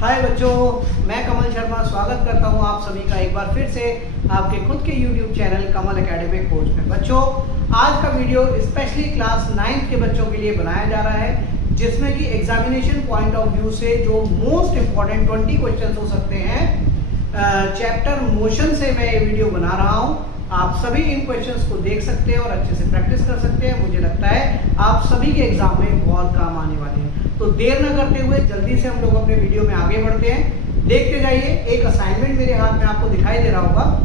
हाय बच्चों, मैं कमल शर्मा स्वागत करता हूं आप सभी का एक बार फिर से आपके खुद के YouTube चैनल कमल एकेडमिक कोच में। बच्चों, आज का वीडियो स्पेशली क्लास 9th के बच्चों के लिए बनाया जा रहा है, जिसमें कि एग्जामिनेशन पॉइंट ऑफ व्यू से जो मोस्ट इंपॉर्टेंट 20 क्वेश्चन हो सकते हैं चैप्टर मोशन से मैं ये वीडियो बना रहा हूँ। आप सभी इन क्वेश्चंस को देख सकते हैं और अच्छे से प्रैक्टिस कर सकते हैं। मुझे लगता है आप सभी के एग्जाम में बहुत काम आने वाले हैं। तो देर न करते हुए जल्दी से हम लोग अपने वीडियो में आगे बढ़ते हैं। देखते जाइए। एक असाइनमेंट मेरे हाथ में आपको दिखाई दे रहा होगा।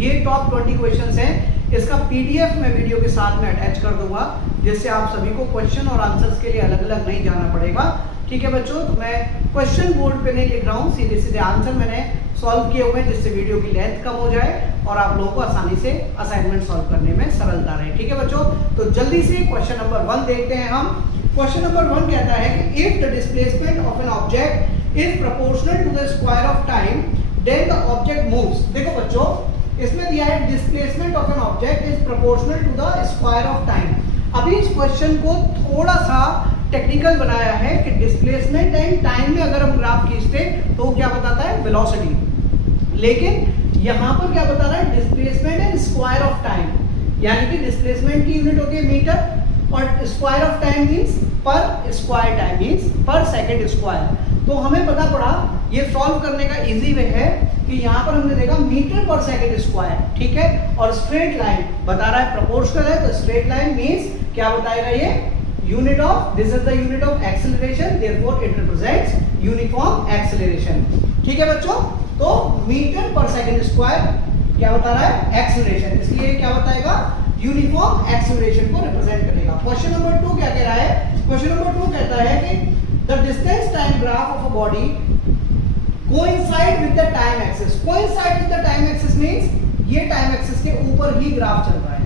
ये टॉप 20 क्वेश्चंस हैं। इसका पीडीएफ मैं वीडियो के साथ में अटैच कर दूंगा, जिससे आप सभी को क्वेश्चन और आंसर्स के लिए अलग अलग नहीं जाना पड़ेगा। ठीक है बच्चों, तो मैं क्वेश्चन बोर्ड पे नहीं लिख रहा हूँ, सीधे सीधे आंसर मैंने सॉल्व किए हुए हैं, जिससे वीडियो की लेंथ कम हो जाए और आप लोगों को आसानी से असाइनमेंट सॉल्व करने में सरलता रहे। ठीक है बच्चों, तो जल्दी से क्वेश्चन नंबर 1 देखते हैं हम। क्वेश्चन नंबर 1 कहता है कि if the displacement of an object is proportional to the square of time then the object moves. देखो बच्चों, इसमें दिया है displacement of an object is proportional to the square of time. अभी इस क्वेश्चन को थोड़ा सा टेक्निकल बनाया है कि डिस्प्लेसमेंट एंड टाइम में अगर हम ग्राफ खींचते तो वो क्या बताता है, वेलोसिटी। लेकिन यहां पर क्या बता रहा है, displacement and square of time, यानी कि डिस्प्लेसमेंट की यूनिट होती है मीटर और स्क्वायर ऑफ टाइम मींस पर स्क्वायर टाइम मींस पर सेकंड स्क्वायर। तो हमें पता पड़ा ये सॉल्व करने का इजी वे है कि यहाँ पर हमने देखा मीटर पर सेकंड स्क्वायर, ठीक है, और स्ट्रेट लाइन बता रहा है प्रोपोर्शनल है, तो स्ट्रेट लाइन मींस क्या बताएगा ये, unit of, this is the unit of acceleration, therefore it represents uniform acceleration. ठीक है बच्चों, तो मीटर पर सेकंड स्क्वायर क्या बता रहा है, एक्सेलरेशन, इसलिए क्या बताएगा, यूनिफॉर्म एक्सेलरेशन को रिप्रेजेंट करेगा। क्वेश्चन नंबर 2 क्या कह रहा है, क्वेश्चन नंबर 2 कहता है कि the distance time graph of a body coincide with the time axis. Coincide with the time axis means ये टाइम एक्सिस के ऊपर ही ग्राफ चल रहा है।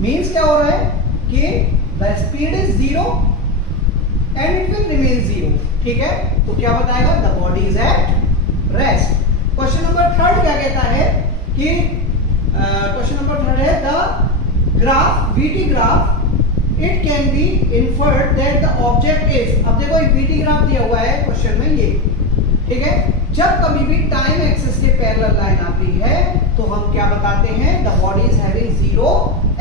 मींस क्या हो रहा है कि the speed is 0 and it will remain 0। ठीक है, तो क्या बताएगा, the body is at rest। Question number 3 क्या कहता है कि क्वेश्चन नंबर 3 है the graph VT graph it can be inferred that the object is। अब देखो ये VT ग्राफ दिया हुआ है क्वेश्चन में ये, ठीक है, जब कभी भी टाइम एक्सिस के पैरेलल लाइन आती है तो हम क्या बताते हैं, the body is having 0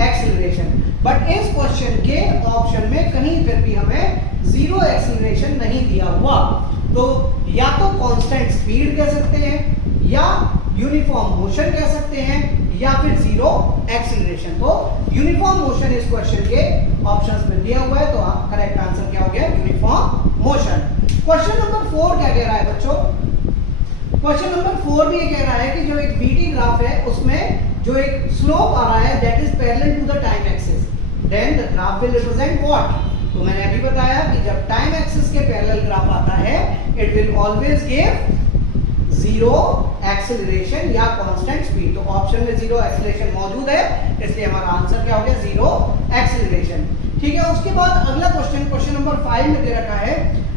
acceleration। But इस क्वेश्चन के ऑप्शन में कहीं पर भी हमें 0 एक्सेलरेशन नहीं दिया हुआ, तो या तो कांस्टेंट स्पीड कह सकते हैं या यूनिफॉर्म मोशन कह सकते हैं या फिर 0 एक्सेलरेशन। तो यूनिफॉर्म मोशन इस क्वेश्चन के ऑप्शंस में दिया हुआ है, तो आप करेक्ट आंसर क्या हो गया, यूनिफॉर्म मोशन। क्वेश्चन नंबर 4 क्या कह रहा है बच्चों, क्वेश्चन नंबर 4 भी ये कह रहा है कि जो एक VT ग्राफ है उसमें जो एक स्लोप आ रहा है that is parallel to the time axis, then the graph will represent what. तो मैंने अभी बताया कि जब टाइम एक्सिस के पैरेलल ग्राफ आता है it will always give 0 acceleration या कांस्टेंट स्पीड। तो ऑप्शन में 0 एक्सेलरेशन मौजूद है, इसलिए हमारा आंसर क्या हो गया, 0 एक्सेलरेशन। ठीक है, उसके बाद अगला क्वेश्चन, क्वेश्चन नंबर 5 में दे रखा है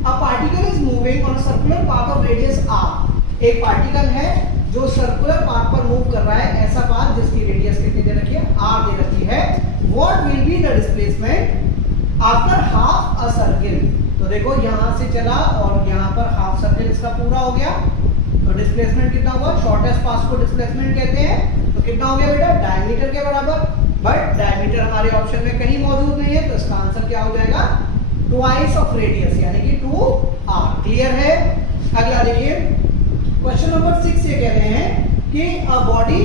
a particle is moving on a circular path of radius r। एक पार्टिकल है जो सर्कुलर पाथ पर मूव कर रहा है, ऐसा पाथ जिसकी रेडियस कितनी दे रखी है, r दे रखी है। What will be the displacement after half a circle. तो देखो यहां से चला और यहां पर हाफ सर्किल इसका पूरा हो गया, तो डिस्प्लेसमेंट कितना हुआ, शॉर्टेस्ट पाथ को डिस्प्लेसमेंट कहते हैं। तो कितना हो गया बेटा, डायमीटर के बराबर, बट डायमीटर हमारे ऑप्शन में कहीं मौजूद नहीं है, तो इसका आंसर क्या हो जाएगा, ट्वाइस ऑफ रेडियस यानी कि 2r। क्लियर है। अगला देखिए क्वेश्चन नंबर 6 ये कह रहे हैं कि a body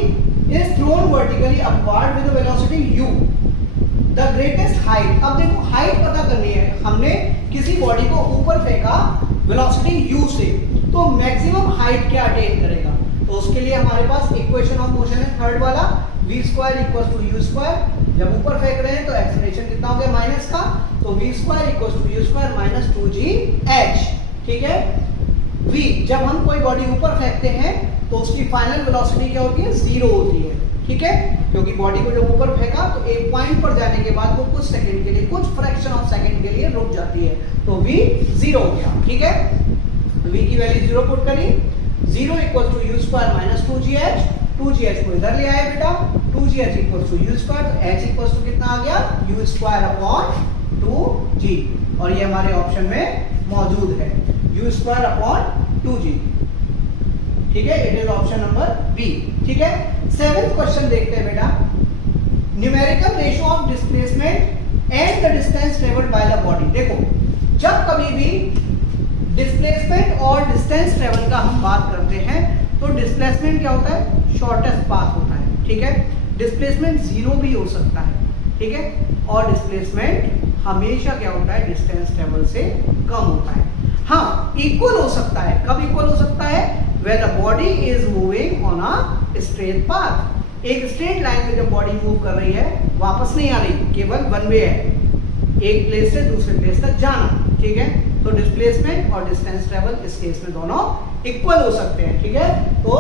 is thrown vertically upward with velocity u, the greatest height. अब देखो हाइट पता करनी है, हमने किसी बॉडी को ऊपर फेंका वेलोसिटी u से, तो मैक्सिमम हाइट क्या अटेन करेगा, तो उसके लिए हमारे पास इक्वेशन ऑफ मोशन है थर्ड वाला, v² = u²। जब ऊपर फेंक रहे हैं तो एक्सेलरेशन कितना हो गया, माइनस का, तो v² = u² - 2gh। ठीक है, v जब हम कोई बॉडी ऊपर फेंकते हैं तो उसकी फाइनल वेलोसिटी क्या होती है, 0 होती है। ठीक है, क्योंकि बॉडी को जब ऊपर फेंका तो एक पॉइंट पर जाने के बाद वो कुछ सेकंड के लिए, कुछ फ्रैक्शन ऑफ सेकंड के लिए रुक जाती है, तो v 0 हो गया। ठीक है, तो v की वैल्यू 0 पुट करी, 0 = u² - 2gh। 2gh को इधर ले आए बेटा, 2gh = u², तो h = कितना आ गया, u²/2g, और ये हमारे ऑप्शन में मौजूद है, u²/2 2g। ठीक है, it is option number B. ठीक है, 7th क्वेश्चन देखते हैं बेटा। Numerical ratio of displacement and the distance travelled by the body. देखो, जब कभी भी डिस्प्लेसमेंट और डिस्टेंस ट्रेवल का हम बात करते हैं तो डिस्प्लेसमेंट क्या होता है, शॉर्टेस्ट पाथ होता है। ठीक है, डिस्प्लेसमेंट 0 भी हो सकता है। ठीक है, और डिस्प्लेसमेंट हमेशा क्या होता है, डिस्टेंस ट्रेवल से कम होता है। हाँ, इक्वल हो सकता है। कब इक्वल हो सकता है, when the body is moving on a straight path. एक स्ट्रेट लाइन में जब बॉडी मूव कर रही है, वापस नहीं आ रही, केवल वन वे है, एक प्लेस से दूसरे प्लेस तक जाना। ठीक है, तो डिस्प्लेसमेंट और डिस्टेंस ट्रेवल इस केस में दोनों इक्वल हो सकते हैं। ठीक है, तो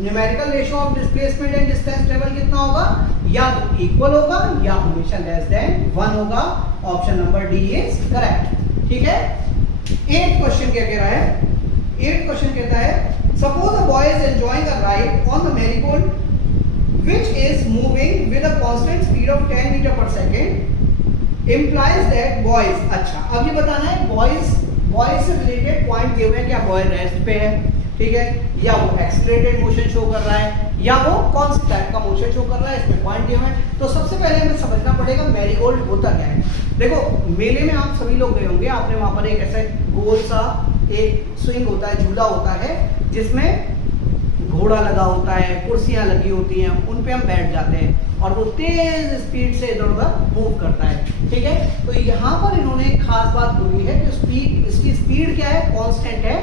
numerical ratio of displacement and distance travel कितना होगा, या तो इक्वल होगा या हमेशा लेस देन 1 होगा। Option number D is correct. ठीक है, 8th क्वेश्चन क्या कह रहा है, 8th क्वेश्चन कहता है suppose a boy is enjoying a ride on the marigold which is moving with a constant speed of 10 meter per second implies that boys। अच्छा, अब ये बताना है बॉयज से रिलेटेड पॉइंट दिए हुए हैं, क्या बॉय रेस्ट पे है, ठीक है, या वो एक्सीलरेटेड मोशन शो कर रहा है, या वो कौन सा टाइप का मोशन शो कर रहा है, इसमें पॉइंट दिए हुए हैं। तो सबसे पहले हमें समझना पड़ेगा मैरीगोल्ड होता क्या है। देखो, मेले में आप सभी लोग गए होंगे, आपने वहां पर एक ऐसा गोल सा एक स्विंग होता है, झूला होता है, जिसमें घोड़ा लगा होता है, कुर्सियां लगी होती हैं, उन पे हम बैठ जाते हैं और वो तेज स्पीड से इधर उधर मूव करता है। ठीक है, तो यहाँ पर इन्होंने एक खास बात बोली है कि इसकी स्पीड क्या है, कांस्टेंट है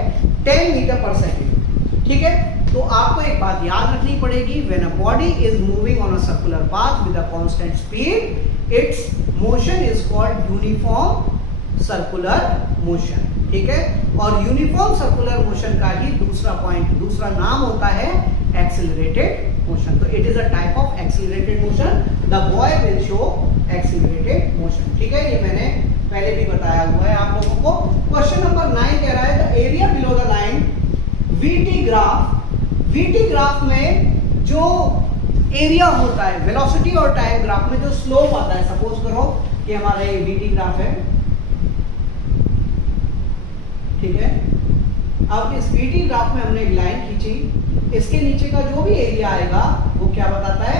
10 मीटर पर सेकेंड। ठीक है, तो आपको एक बात याद रखनी पड़ेगी, when a body is moving on a circular path with a constant speed, it's motion is called uniform circular motion. ठीक है, और यूनिफॉर्म सर्कुलर मोशन का ही दूसरा नाम होता है एक्सीलरेटेड मोशन। तो it is a type of accelerated motion, the boy will show accelerated motion. ठीक है, ये मैंने पहले भी बताया हुआ है आप लोगों को। क्वेश्चन नंबर 9 कह रहा है the area below the line VT graph में जो एरिया होता है, वेलोसिटी और टाइम ग्राफ में जो स्लोप आता है, सपोज करो कि हमारा ये वीटी ग्राफ है। ठीक है, अब इस वीटी ग्राफ में हमने एक लाइन खींची, इसके नीचे का जो भी एरिया आएगा वो क्या बताता है,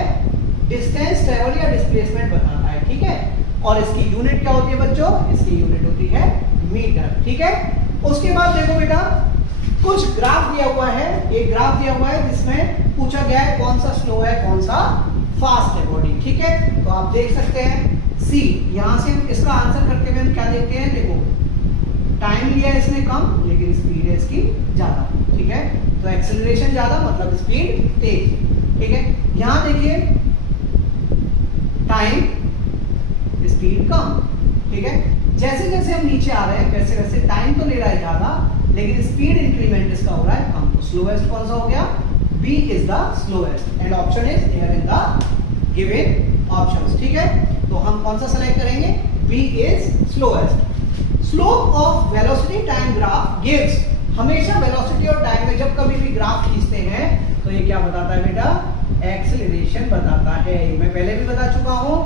डिस्टेंस ट्रेवल या डिस्प्लेसमेंट बताता है। ठीक है, और इसकी यूनिट क्या होती है बच्चों, इसकी यूनिट होती है मीटर। ठीक है, उसके बाद देखो बेटा, कुछ ग्राफ दिया हुआ है, एक ग्राफ दिया हुआ है जिसमें पूछा गया है कौन सा स्लो है कौन सा फास्ट है बॉडी। ठीक है, तो आप देख सकते हैं सी, यहां से इसका आंसर करते हुए हम क्या देखते हैं, देखो टाइम लिया है इसने कम, लेकिन स्पीड है इसकी ज्यादा। ठीक है, तो एक्सेलरेशन ज्यादा मतलब स्पीड तेज। ठीक है, यहां देखिए टाइम स्पीड कम। ठीक है, जैसे जैसे हम नीचे आ रहे हैं वैसे वैसे टाइम तो ले रहा है ज्यादा, लेकिन स्पीड इंक्रीमेंट इसका हो रहा है कम। तो स्लोएस्ट कौन सा हो गया, B is the slowest and option is here in the given options. ठीक है, तो हम कौन सा सेलेक्ट करेंगे, B is slowest. Slope of velocity time graph gives, हमेशा वेलोसिटी और टाइम में जब कभी भी ग्राफ खींचते हैं तो ये क्या बताता है बेटा, एक्सेलरेशन बताता है। मैं पहले भी बता चुका हूं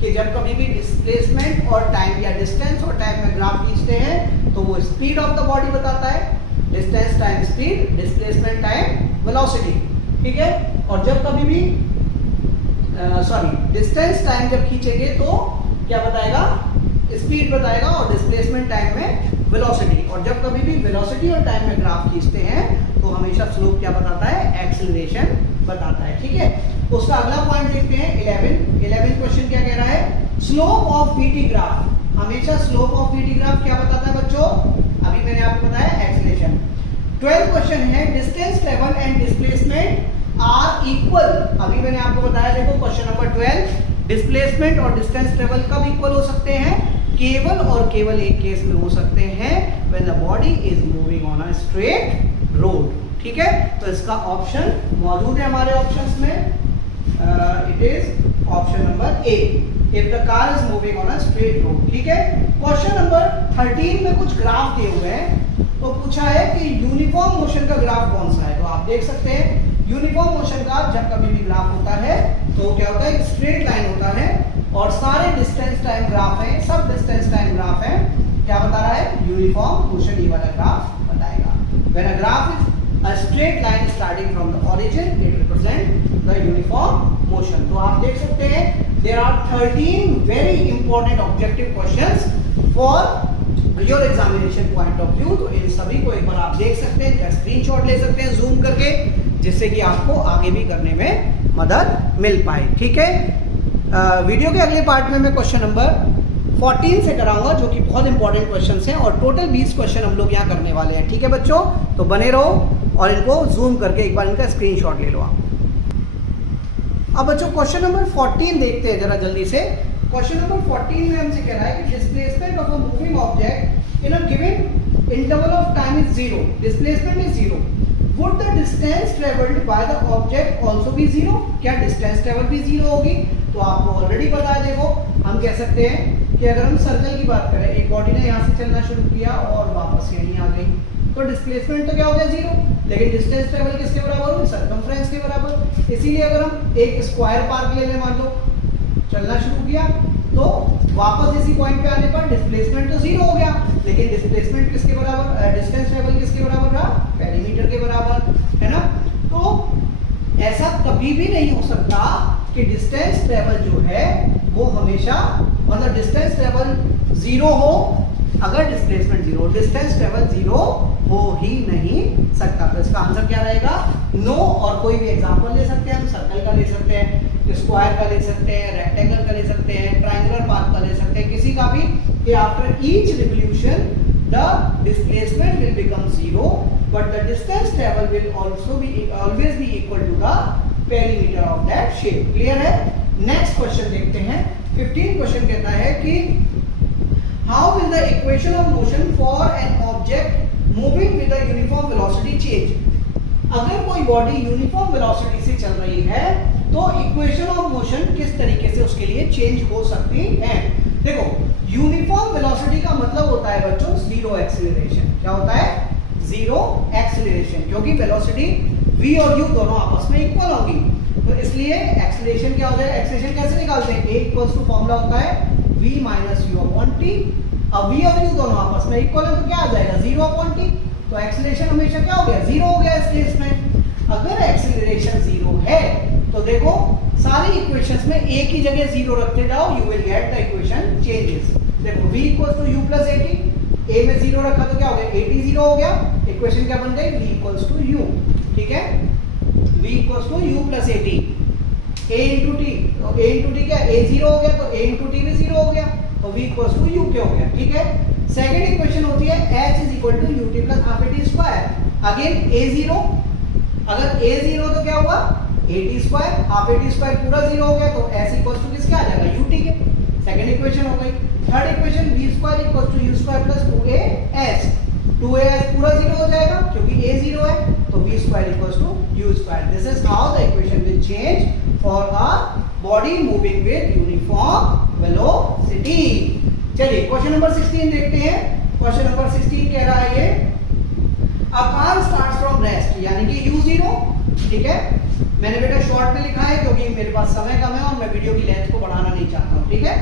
कि जब कभी भी डिस्प्लेसमेंट और टाइम या डिस्टेंस और टाइम में ग्राफ खींचते हैं तो वो स्पीड ऑफ द बॉडी बताता है, distance time speed, displacement time velocity. ठीक है, और जब कभी भी डिस्टेंस टाइम जब खींचेंगे तो क्या बताएगा, स्पीड बताएगा, और डिस्प्लेसमेंट टाइम में वेलोसिटी। और जब कभी भी वेलोसिटी और टाइम में ग्राफ खींचते हैं तो हमेशा स्लोप क्या बताता है, एक्सेलरेशन बताता है। ठीक है, उसका अगला पॉइंट देखते हैं 11 क्वेश्चन क्या कह रहा है, स्लोप ऑफ वीटी ग्राफ, हमेशा स्लोप ऑफ वीटी ग्राफ क्या बताता है बच्चों, अभी मैंने आपको बताया एक्सेलरेशन। 12 क्वेश्चन है distance travel and displacement are equal, अभी मैंने आपको बताया, देखो क्वेश्चन नंबर 12, डिस्प्लेसमेंट और डिस्टेंस ट्रेवल कब इक्वल हो सकते हैं, केवल और केवल एक केस में हो सकते हैं, when the body is moving on a straight road. ठीक है, तो इसका ऑप्शन मौजूद है हमारे ऑप्शंस में, it is option number A, if the car is moving on a straight road. ठीक है, क्वेश्चन नंबर 13 में कुछ ग्राफ दिए हुए हैं, तो पूछा है कि यूनिफॉर्म मोशन का ग्राफ कौन सा है। तो आप देख सकते हैं यूनिफॉर्म मोशन का जब कभी भी ग्राफ होता है तो क्या होता है, स्ट्रेट लाइन होता है, और सारे डिस्टेंस टाइम ग्राफ है, सब डिस्टेंस टाइम ग्राफ है, क्या बता रहा है, यूनिफॉर्म मोशन, ये वाला ग्राफ बताएगा। When a graph is a straight line starting from the origin, it represents the uniform motion. तो आप देख सकते हैं there are 13 very important objective questions for your examination point of view. तो इन सभी को एक बार आप देख सकते हैं या स्क्रीनशॉट ले सकते हैं जूम करके, जिससे कि आपको आगे भी करने में मदद मिल पाए। ठीक है, वीडियो के अगले पार्ट में मैं क्वेश्चन नंबर 14 से कराऊंगा, जो कि बहुत इंपॉर्टेंट क्वेश्चंस हैं और टोटल 20 क्वेश्चन हम लोग यहाँ करने वाले हैं। ठीक है बच्चों, तो बने रहो और इनको जूम करके एक बार इनका स्क्रीनशॉट ले लो आप। अब बच्चों क्वेश्चन नंबर 14 देखते हैं जरा जल्दी से। क्वेश्चन नंबर 14 में हमसे कह रहा है कि displacement of a moving object in a given interval of time is 0, displacement is 0, would the distance travelled by the object also be 0? क्या डिस्टेंस ट्रेवल भी 0 होगी? तो आपको ऑलरेडी पता है, देखो हम कह सकते हैं कि अगर हम सर्कल की बात करें, एक बॉडी ने यहाँ से चलना शुरू किया और वापस यहीं आ गई, तो डिस्प्लेसमेंट तो क्या हो गया 0, लेकिन डिस्टेंस ट्रेवल किसके बराबर होगी? सर्कमफ्रेंस के बराबर। इसीलिए अगर हम एक स्क्वायर पार्क ले लें, मान लो चलना शुरू किया, तो वापस इसी पॉइंट पे आने पर डिस्प्लेसमेंट तो 0 हो गया, लेकिन डिस्प्लेसमेंट किसके बराबर, डिस्टेंस ट्रेवल किसके बराबर रहा? पेरीमीटर के बराबर, है ना। तो ऐसा कभी भी नहीं हो सकता कि डिस्टेंस ट्रेवल जो है वो हमेशा, मतलब डिस्टेंस ट्रेवल 0 हो अगर डिस्प्लेसमेंट 0, डिस्टेंस ट्रेवल 0 हो ही नहीं सकता। तो इसका आंसर क्या रहेगा? नो। और कोई भी एग्जांपल ले सकते हैं हम, सर्कल का ले सकते हैं, स्क्वायर का ले सकते हैं, रेक्टेंगल का ले सकते हैं, ट्रायंगुलर पाथ का ले सकते हैं, किसी का भी, कि after each revolution the displacement will become 0 but the distance travel will also be always be equal to the perimeter of that shape. Clear है? नेक्स्ट क्वेश्चन देखते हैं। 15 क्वेश्चन कहता है कि how will the equation of motion for an object moving with a uniform velocity change? अगर कोई body uniform velocity से चल रही है तो इक्वेशन ऑफ मोशन किस तरीके से उसके लिए चेंज हो सकती है? देखो, यूनिफॉर्म वेलोसिटी का मतलब होता है बच्चों 0 एक्सीलरेशन। क्या होता है? 0 एक्सीलरेशन, क्योंकि वेलोसिटी v और u दोनों आपस में इक्वल होगी, तो इसलिए एक्सीलरेशन क्या हो जाएगा? एक्सीलरेशन कैसे निकालते हैं? a इक्वल्स टू फॉर्मूला होता है v minus u upon t। अब v और u दोनों आपस में इक्वल है तो क्या आ जाएगा? 0 अपॉन t। तो एक्सीलरेशन हमेशा क्या हो गया? 0 हो गया इस केस में। अगर एक्सीलरेशन 0 है तो देखो सारी इक्वेशंस में एक ही जगह 0 रखते जाओ, you will get the equation changes. देखो v equals to u plus 80, a में 0 रखा तो क्या हो गया? 80 0 हो गया। इक्वेशन क्या बन गई? v equals to u। ठीक है, v equals to u plus 80, a into t, तो a इंटू टी क्या? a 0 हो गया तो a इंटू टी भी 0 हो गया, तो v इक्वल्स टू u क्या हो गया? ठीक है। सेकंड इक्वेशन होती है h is equal to ut plus half a t square. Again a 0, अगर a 0 तो क्या हुआ? a t square, half a t square पूरा 0 हो गया, तो s इक्वल्स टू किसके आ जाएगा? ut के। सेकंड इक्वेशन हो गई। Third equation v square equals to u square plus 2as, 2as पूरा 0 हो जाएगा क्योंकि a 0 है, तो v square equals to u square. This is how the equation will change for a body moving with uniform velocity. चलिए question number 16 देखते हैं। Question number 16 कह रहा है ये a car starts from rest, यानी कि u0। ठीक है, मैंने बेटा शॉर्ट में लिखा है क्योंकि मेरे पास समय कम है और मैं वीडियो की लेंथ को बढ़ाना नहीं चाहता हूँ। ठीक है,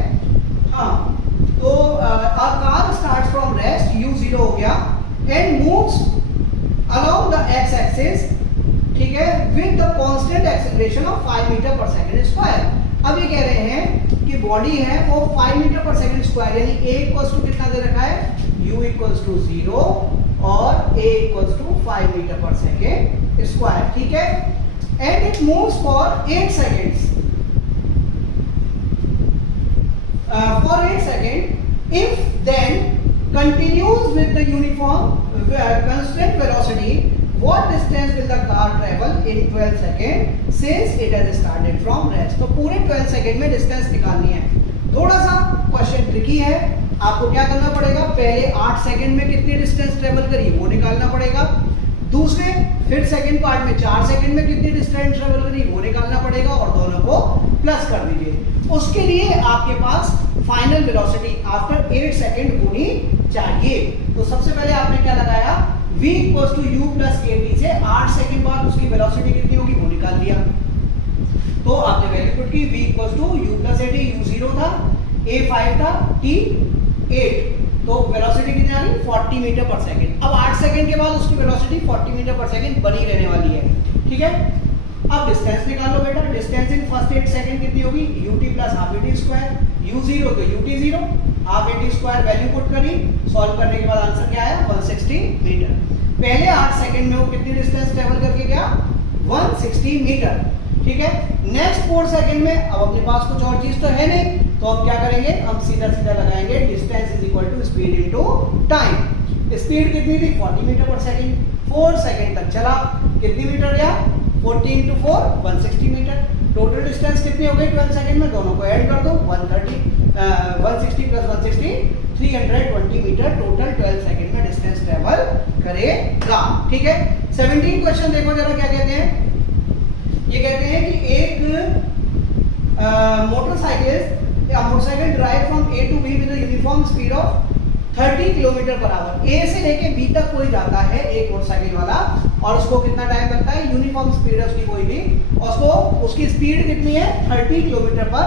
हाँ, तो a car starts from rest, u0 हो गया, and moves along the x axis, ठीक है, with the constant acceleration of 5 metre per second square. अब ये कह रहे हैं कि बॉडी है वो 5 मीटर पर सेकंड स्क्वायर, यानी a इक्वल्स टू कितना दे रखा है? u इक्वल्स टू 0 और a equals to 5 metre per second square. ठीक है, and it moves for 8 seconds, for 8 seconds, if then continues with the uniform constant velocity, what distance will the car travel in 12 seconds since it has started from rest? तो पूरे 12 second में distance निकालनी है। थोड़ा सा question tricky है, आपको क्या करना पड़ेगा? पहले 8 सेकंड में कितनी डिस्टेंस ट्रेवल करी वो निकालना पड़ेगा, दूसरे फिर सेकंड पार्ट में 4 सेकंड में कितनी डिस्टेंस ट्रेवल करी वो निकालना पड़ेगा और दोनों को प्लस कर दीजिए। उसके लिए आपके पास फाइनल वेलोसिटी आफ्टर 8 सेकंड होनी चाहिए। तो सबसे पहले आपने क्या लगाया? v equals to u plus at से 8 सेकंड बाद उसकी वेलोसिटी कितनी होगी वो निकाल लिया। तो आपने वैल्यू पुट की v equals to u plus at, u 0 था, a 5 था, t 8। तो वेलोसिटी कितनी आ रही है 40 मीटर पर सेकंड। अब 8 सेकंड के बाद उसकी वेलोसिटी 40 मीटर पर सेकंड बनी रहने वाली है, ठीक है। अब डिस्टेंस निकाल लो बेटा, डिस्टेंस इन फर्स्ट 8 सेकंड कितनी होगी ut plus half at square, u0 तो ut0, half at square value put करी, सॉल्व करने के बाद आंसर क्या आया 160 मीटर। पहले 8 सेकंड में वो कितनी डिस्टेंस ट्रेवल करके गया 160 मीटर, ठीक है। नेक्स्ट 4 सेकंड में अब अपने पास कुछ और चीज तो है नहीं, तो हम क्या करेंगे, हम सीधा सीधा लगाएंगे distance is equal to speed into time. Speed कितनी थी 40 मीटर पर सेकंड, 4 सेकंड तक चला, कितनी मीटर गया 40 into 4 160 मीटर। टोटल डिस्टेंस कितनी हो गई 12 सेकंड में, दोनों को ऐड कर दो 160 प्लस 160 320 मीटर टोटल 12 सेकंड में डिस्टेंस ट्रेवल करेगा, ठीक है। 17 क्वेश्चन देखो जरा क्या कहते हैं। ये कहते हैं कि एक motorcycle drive from A to B with uniform speed of 30 kilometre per hour. A से लेके बी तक कोई जाता है एक मोटरसाइकिल वाला, और उसको कितना टाइम लगता है, यूनिफॉर्म स्पीड है उसकी कोई भी, और उसको उसकी स्पीड कितनी है 30 kilometre per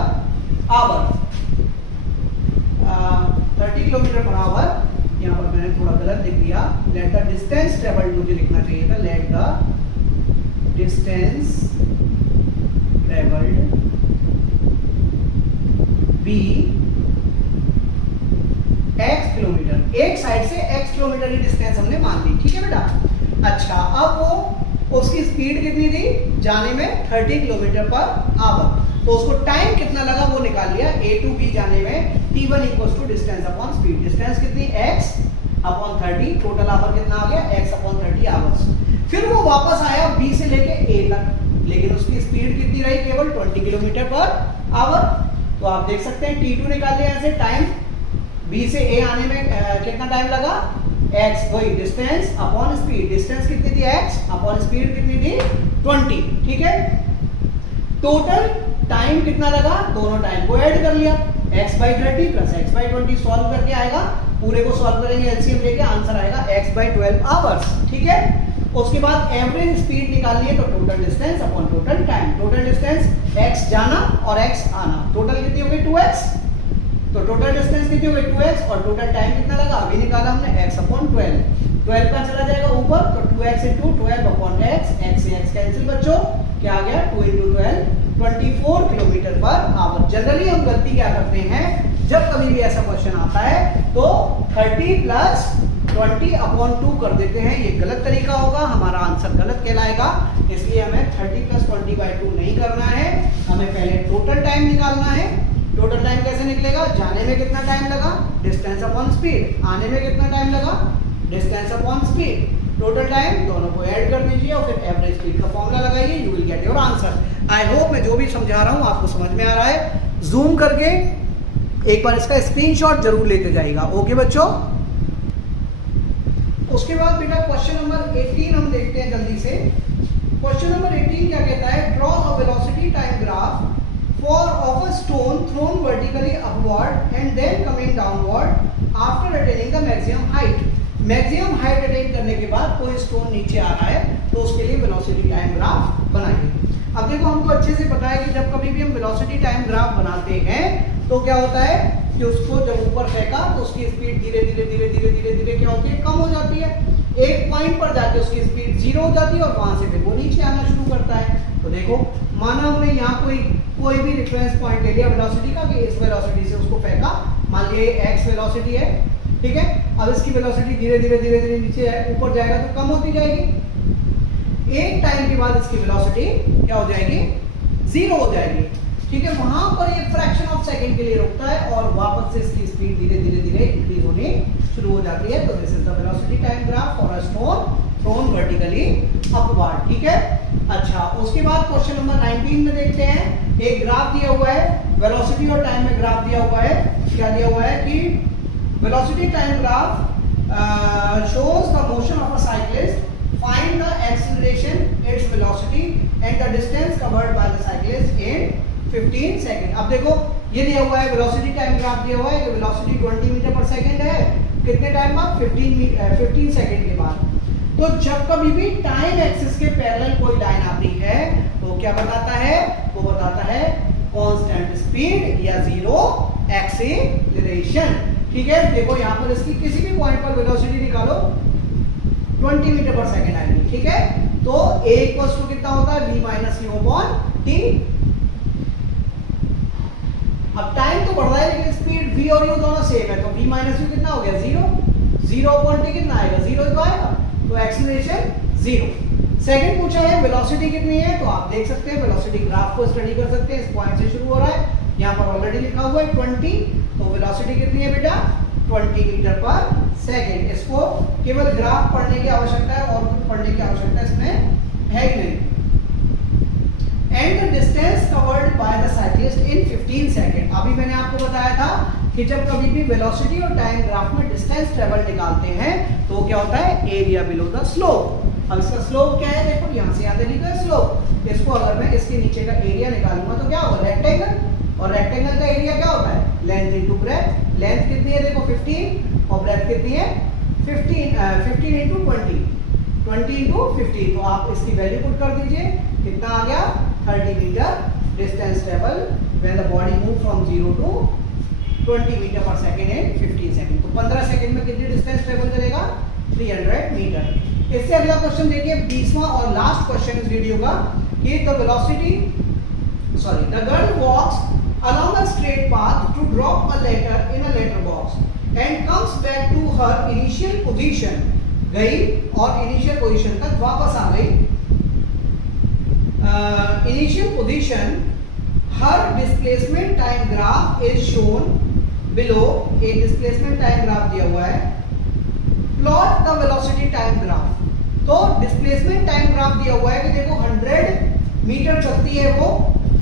our. 30 kilometre per our, यहाँ पर मैंने थोड़ा गलत लिख दिया, लेट द डिस्टेंस ट्रेवल्ड मुझे लिखना चाहिए था, let the distance travelled be x kilometre. एक साइड से x किलोमीटर की डिस्टेंस हमने मान ली, ठीक है बेटा। अच्छा, अब वो उसकी स्पीड कितनी थी जाने में 30 किलोमीटर पर आवर, तो उसको टाइम कितना लगा वो निकाल लिया। a टू b जाने में t1 equals two distance upon speed. Distance कितनी x अपॉन 30, टोटल आवर कितना आ गया x अपॉन 30 आवर्स। फिर वो वापस आया b से लेके a तक, लेकिन उसकी स्पीड कितनी रही केवल 20 किलोमीटर पर आवर। तो आप देख सकते हैं t2 निकाल लिया ऐसे, टाइम B से A आने में कितना टाइम लगा x, वही डिस्टेंस अपॉन स्पीड। डिस्टेंस कितनी थी x अपॉन स्पीड कितनी थी 20, ठीक है। टोटल टाइम कितना लगा, दोनों टाइम को ऐड कर लिया, x/30 प्लस x/20 सॉल्व करके आएगा, पूरे को सॉल्व करेंगे एलसीएम लेके, आंसर आएगा x/12 आवर्स, ठीक है। उसके बाद एवरेज स्पीड निकालनी है, तो total distance upon total time. Total distance x जाना और x आना, टोटल कितनी हो गई 2x, तो टोटल डिस्टेंस कितनी हो गई 2x, और टोटल टाइम कितना लगा अभी निकाला हमने x अपॉन 12। 12 का चला जाएगा ऊपर, तो 2x into 12 upon x, x से x कैंसिल बच्चों, क्या आ गया 2 into 12 24 kilometre per our. Generally हम गलती क्या करते हैं, जब कभी भी ऐसा क्वेश्चन आता है तो 30 प्लस 20 अपॉन 2 कर देते हैं, ये गलत तरीका होगा, हमारा आंसर गलत कहलाएगा। इसलिए हमें 30 प्लस 20/2 नहीं करना है, हमें पहले टोटल टाइम निकालना है। टोटल टाइम कैसे निकलेगा, जाने में कितना टाइम लगा डिस्टेंस अपॉन स्पीड, आने में कितना टाइम लगा distance upon speed, total time, दोनों को ऐड कर दीजिए और फिर एवरेज स्पीड का फॉर्मूला लगाइए, you will get your answer. I hope मैं जो भी समझा रहा हूँ आपको समझ में आ रहा है। जूम करके एक बार इसका स्क्रीनशॉट जरूर लेते जाइएगा, ओके बच्चों। उसके बाद बेटा क्वेश्चन नंबर 18 हम देखते हैं जल्दी से। क्वेश्चन नंबर 18 क्या कहता है, draw a velocity time graph for of a stone thrown vertically upward and then coming downward after attaining the maximum height। Maximum height attain करने के बाद कोई स्टोन नीचे आ रहा है, तो उसके लिए वेलोसिटी टाइम ग्राफ बनाइए। अब देखो हमको अच्छे से पता है कि जब कभी भी हम वेलोसिटी टाइम ग्राफ बनाते हैं तो क्या होता है कि उसको जब ऊपर फेंका तो उसकी स्पीड धीरे धीरे धीरे धीरे धीरे धीरे क्या होती है, कम हो जाती है। एक पॉइंट पर जाके उसकी स्पीड 0 हो जाती है और वहां से फिर वो नीचे आना शुरू करता है। तो देखो माना हमने यहाँ कोई भी रेफरेंस पॉइंट ले लिया वेलोसिटी का, कि इस वेलोसिटी से उसको फेंका, मान लीजिए x वेलोसिटी है, ठीक है। अब इसकी वेलोसिटी धीरे धीरे धीरे धीरे नीचे ऊपर जाएगा तो कम होती जाएगी। एक टाइम के बाद इसकी वेलोसिटी क्या हो जाएगी 0 हो जाएगी, ठीक है। वहां पर एक फ्रैक्शन ऑफ सेकंड के लिए रुकता है और वापस से इसकी स्पीड धीरे धीरे धीरे इंक्रीज होनी शुरू हो जाती है। तो this is the velocity time graph for a stone thrown vertically upward, ठीक है। अच्छा, उसके बाद क्वेश्चन नंबर 19 में देखते हैं, एक ग्राफ दिया हुआ है, वेलोसिटी और टाइम में ग्राफ दिया हुआ है। क्या दिया हुआ है कि velocity time graph shows the motion of a cyclist, find the acceleration, its velocity and the distance covered by the cyclist in 15 second. अब देखो ये दिया हुआ है वेलोसिटी टाइम ग्राफ दिया हुआ है कि वेलोसिटी 20 मीटर पर सेकंड है, कितने टाइम बाद 15 सेकंड के बाद। तो जब कभी भी टाइम एक्सिस के पैरेलल कोई लाइन आती है तो क्या बताता है, वो बताता है कांस्टेंट स्पीड या जीरो एक्सीलरेशन। ठीक है, देखो यहाँ पर इसकी किसी भी पॉइंट पर वेलोसिटी निकालो 20 मीटर पर सेकेंड आएगी। ठीक है, तो a इक्वल्स टू कितना होता है v minus u upon t। अब टाइम तो बढ़ रहा है लेकिन स्पीड v और u दोनों सेम है, तो v माइनस u कितना हो गया 0, 0 अपॉन t कितना आएगा 0 तो आएगा, तो एक्सीलरेशन 0। सेकंड पूछा है वेलोसिटी कितनी है, तो आप देख सकते हैं वेलोसिटी ग्राफ को स्टडी कर सकते हैं। इस पॉइंट से शुरू हो रहा है, यहाँ पर ऑलरेडी लिखा हुआ है 20, तो वेलोसिटी कितनी है बेटा 20 मीटर पर सेकेंड। इसको केवल ग्राफ पढ़ने की आवश्यकता है और कुछ पढ़ने की आवश्यकता इसमें है ही नहीं। And the distance covered by the cyclist in 15 second. अभी मैंने आपको बताया था कि जब कभी भी वेलोसिटी और टाइम ग्राफ में डिस्टेंस ट्रेवल निकालते हैं तो क्या होता है एरिया बिलो द स्लोप। अब इसका स्लोप क्या है, देखो यहाँ से यहाँ लिखा है स्लोप। इसको अगर मैं इसके नीचे का एरिया निकालूंगा तो क्या होगा रेक्टेंगल, और रेक्टेंगल का एरिया क्या होता है लेंथ इनटू ब्रेथ। लेंथ कितनी है देखो 15 और ब्रेथ कितनी है 15 इंटू 20 इंटू 15, तो आप इसकी वैल्यू पुट कर दीजिए, कितना आ गया 30 metre distance travel when the body move from 0 to 20 metre per second in 15 second. तो 15 सेकेंड में कितनी डिस्टेंस ट्रेवल करेगा 300 मीटर। इससे अगला क्वेश्चन देखिए 20वां और लास्ट क्वेश्चन इस वीडियो का, कि the girl walks along a straight path to drop a letter in a letter box and comes back to her initial position। गई और इनिशियल पोजीशन तक वापस आ गई। Initial position, her displacement time graph is shown below। एक displacement time graph दिया हुआ है। Plot the velocity time graph, तो डिस्प्लेसमेंट टाइम ग्राफ दिया हुआ है कि देखो 100 मीटर चलती है वो,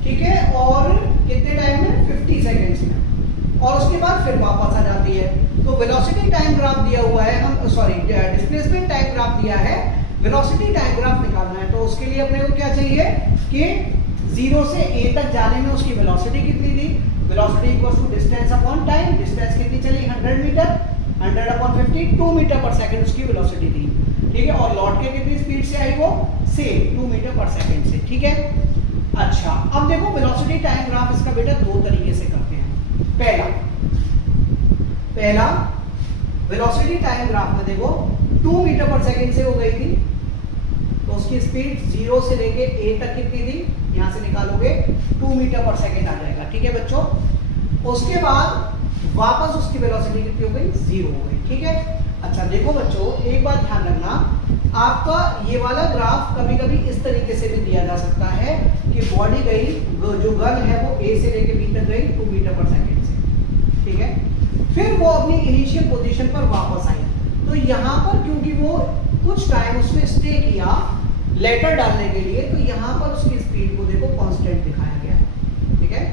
ठीक है, और कितने टाइम में 50 सेकेंड्स में, और उसके बाद फिर वापस आ जाती है। तो वेलोसिटी टाइम ग्राफ दिया हुआ है, हम डिस्प्लेसमेंट टाइम ग्राफ दिया है, वेलोसिटी टाइम ग्राफ निकालना है। तो उसके लिए अपने को क्या चाहिए कि 0 से a तक जाने में उसकी वेलोसिटी कितनी थी, velocity equals two distance upon time. Distance कितनी चली 100 metre, 100 upon 50 2 metre per second उसकी वेलोसिटी थी। ठीक है, और लौट के कितनी स्पीड से आई वो सेम 2 मीटर पर सेकंड से। ठीक है, अच्छा अब देखो वेलोसिटी टाइम ग्राफ इसका बेटा दो तरीके से करते हैं। पहला वेलोसिटी टाइम ग्राफ में देखो 2 मीटर पर सेकंड से हो गई थी, तो उसकी स्पीड 0 से लेके a तक कितनी थी, यहां से निकालोगे 2 मीटर पर सेकंड आ जाएगा। ठीक है बच्चों, उसके बाद वापस उसकी वेलोसिटी कितनी हो गई 0 हो गई। ठीक है, अच्छा देखो बच्चों एक बात ध्यान रखना, आपका ये वाला ग्राफ कभी कभी इस तरीके से भी दिया जा सकता है कि बॉडी गई, जो गर्ल है वो a से लेके b तक गई 2 मीटर पर सेकंड से। ठीक है, फिर वो अपनी इनिशियल पोजीशन पर वापस आई, तो यहाँ पर क्योंकि वो कुछ टाइम उसने स्टे किया लेटर डालने के लिए, तो यहाँ पर उसकी स्पीड को देखो कांस्टेंट दिखाया गया है। ठीक है,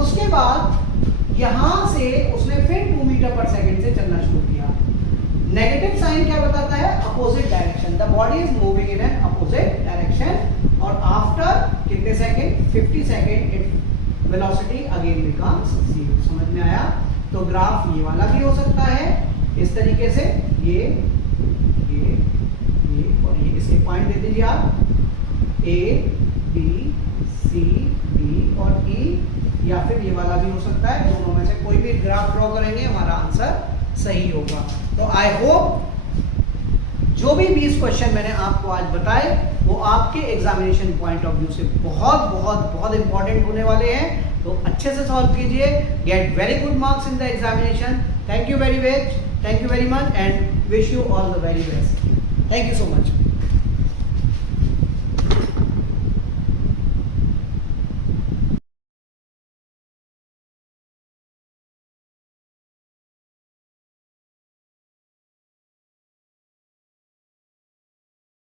उसके बाद यहाँ से उसने फिर 2 मीटर पर सेकंड से चलना शुरू किया। नेगेटिव साइन क्या बताता है, opposite direction, the body is moving in an opposite direction, और आफ्टर कितने second 50 second it velocity again becomes 0। समझ में आया? तो ग्राफ ये वाला भी हो सकता है इस तरीके से, ये और ये इसके पॉइंट दे दीजिए आप A B C D और E, या फिर ये वाला भी हो सकता है। दोनों में से कोई भी ग्राफ ड्रॉ करेंगे हमारा आंसर सही होगा। तो आई होप जो भी 20 क्वेश्चन मैंने आपको आज बताए वो आपके एग्जामिनेशन पॉइंट ऑफ व्यू से बहुत बहुत बहुत इंपॉर्टेंट होने वाले हैं, तो अच्छे से सॉल्व कीजिए, get very good marks in the examination. Thank you very much and wish you all the very best. Thank you so much.